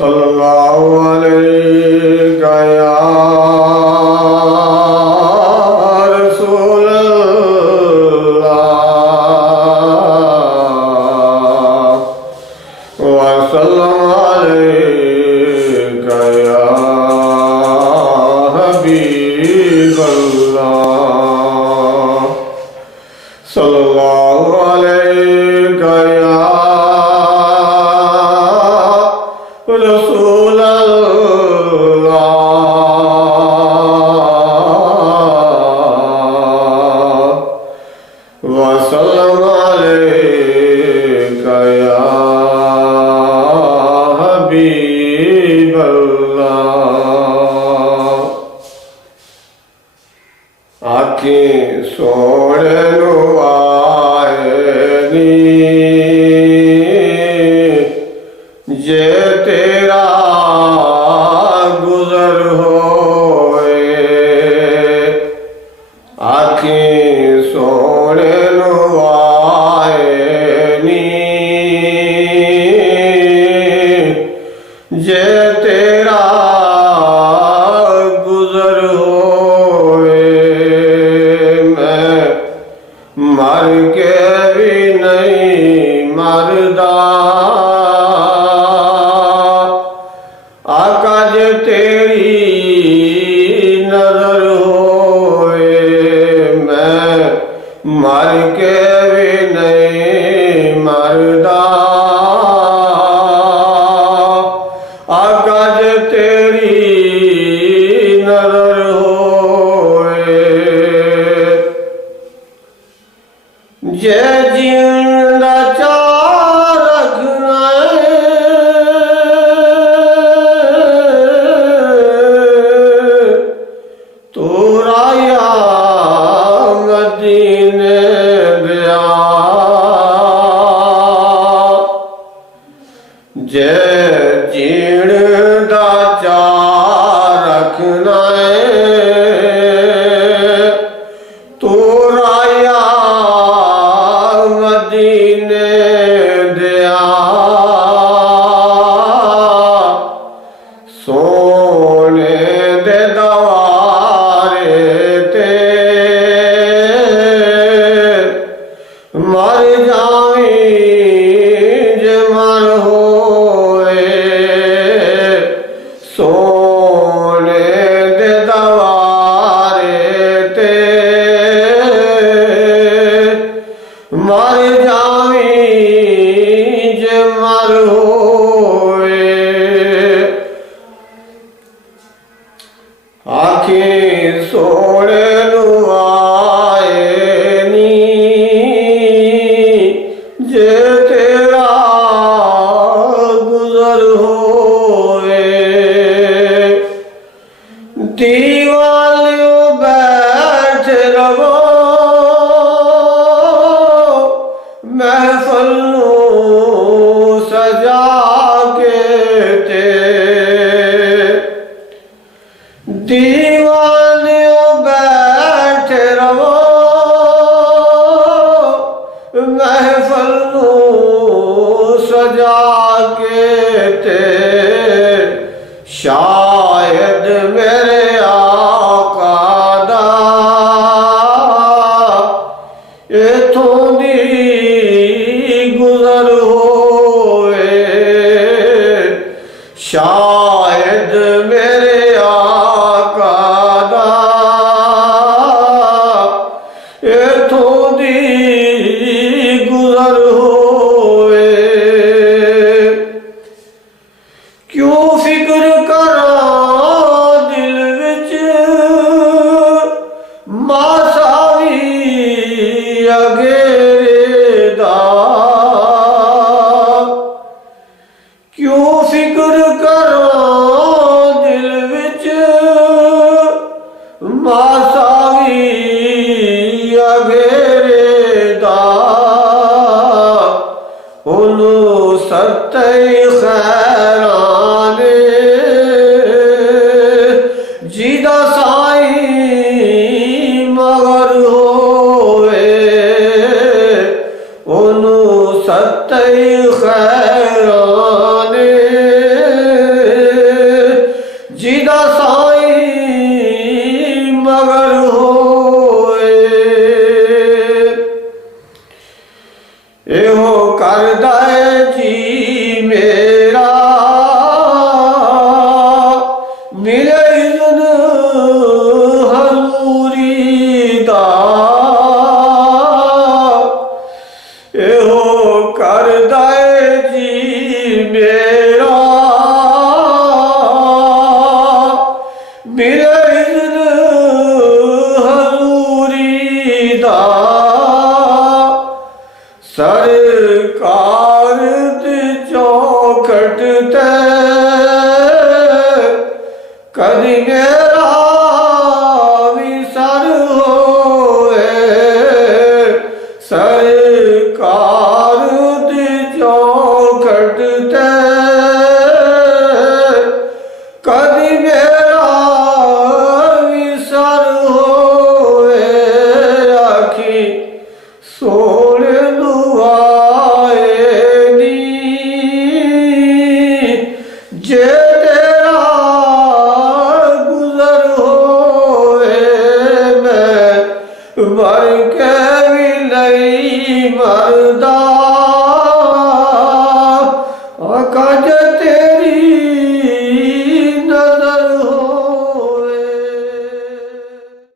सल्लल्लाहु अलैहि या रसूल अल्लाह व सल्लम अलैका या हबीब अल्लाह सल्लल्लाहु अलैका या रसूल अल्लाह व सल्लम अलैका या हबीब अल्लाह। आँखें सोने नुआएगी जे तेरा गुजर होए, आँखें सोने नुआएनी जे तेरा गुजर होए। मैं मर के भी नहीं मरदा आका जे तेरी नजर होए। मैं मर के भी नहीं मरदा आका जे तेरी नजर होए। जे जिंदा चाह रखना तोरा या मदीने दिया, जे जीण दा चाह रखना तोरा या मदीने दिया। सोने दे मर जावी जे मर होए। सोने दे दवारे ते मर जावी जे मर होए। आँखें सोने नुआएनी जे तेरा गुजर होए। दीवालियों बैठ रवो महफल नूं सजा के ते। दीवालियों बैठ रवो महफल नूं सजा के ते। शायद मेरे आका दा इथों दी गुजर होए। शायद मेरे आका दा इथों दी गुजर होए। क्यों फिक्र करा दिल विच मासा भी अगेरे दा। क्यों फिक्र करा दिल विच मासा भी अगेरे दा। उन्हों सत्ते खैरां ने जिदा साईं मगर होए। उन्हों सत्ते खैरां ने ਜੀ ਮੇਰਾ ਮਿਲੇ ਜਨ ਹਜ਼ੂਰੀ ਦਾ ਇਹੋ ਕਰਦਾ ਏ ਜੀ ਮੇਰਾ ਮਿਲੇ ਜਨ ਹਜ਼ੂਰੀ ਦਾ ਸਰਕਾਰ ਦੀ ਚੌਖਟ ਤੇ ਕਦੀ ਮੇਰਾ ਵੀ ਸਰ ਹੋਏ ਸਰਕਾਰ ਦੀ ਚੌਖਟ ਤੇ